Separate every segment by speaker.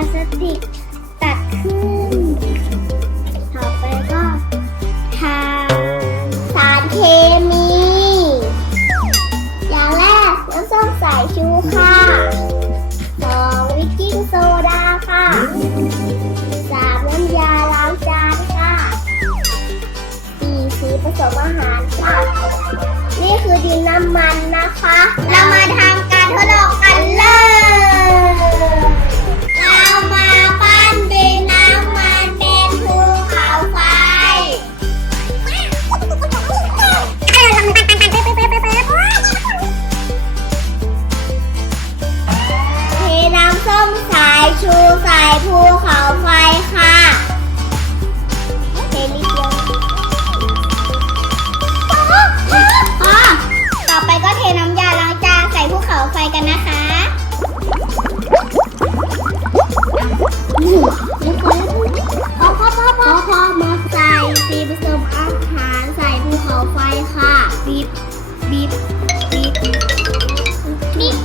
Speaker 1: าสติกตัดขึ้น ต่อไปก็ทาสารเคมี อย่างแรกน้ำส้มสายชูค่ะสองวิกกิ้งโซดาค่ะสามน้ำยาล้างจานค่ะสี่สีผสมอาหารค่ะ นี่คือดินน้ำมันนะคะ เรามาทำ มสายชูใส่ภูเขาไฟค่ะเทนิดเดียวพอต่อไปก็เทน้ำยาล้างจานใส่ภูเขาไฟกันนะคะพอพอพอพอพอมาใส่สีผสมอาหารใส่ภูเขาไฟค่ะบีบบีบบีบบีบ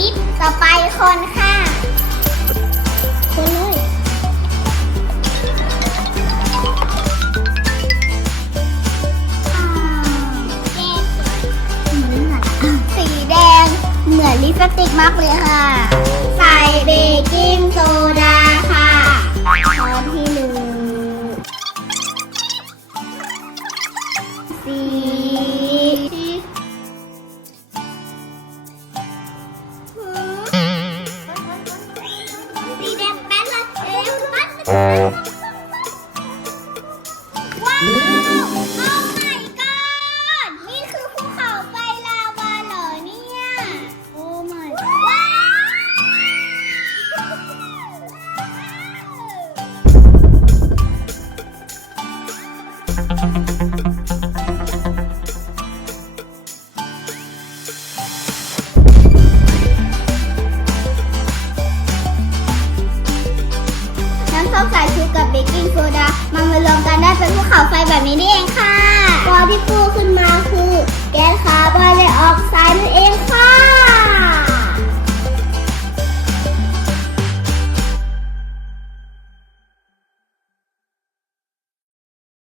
Speaker 1: นิดต่อไปคนค่ะ สติกมากเลยค่ะ ใส่เบกกิ้งโซดาค่ะช้อนที่หนึ่งสีสีแดงแป๊ดเลยเร็วปั๊ดว้าวายชูกับเบก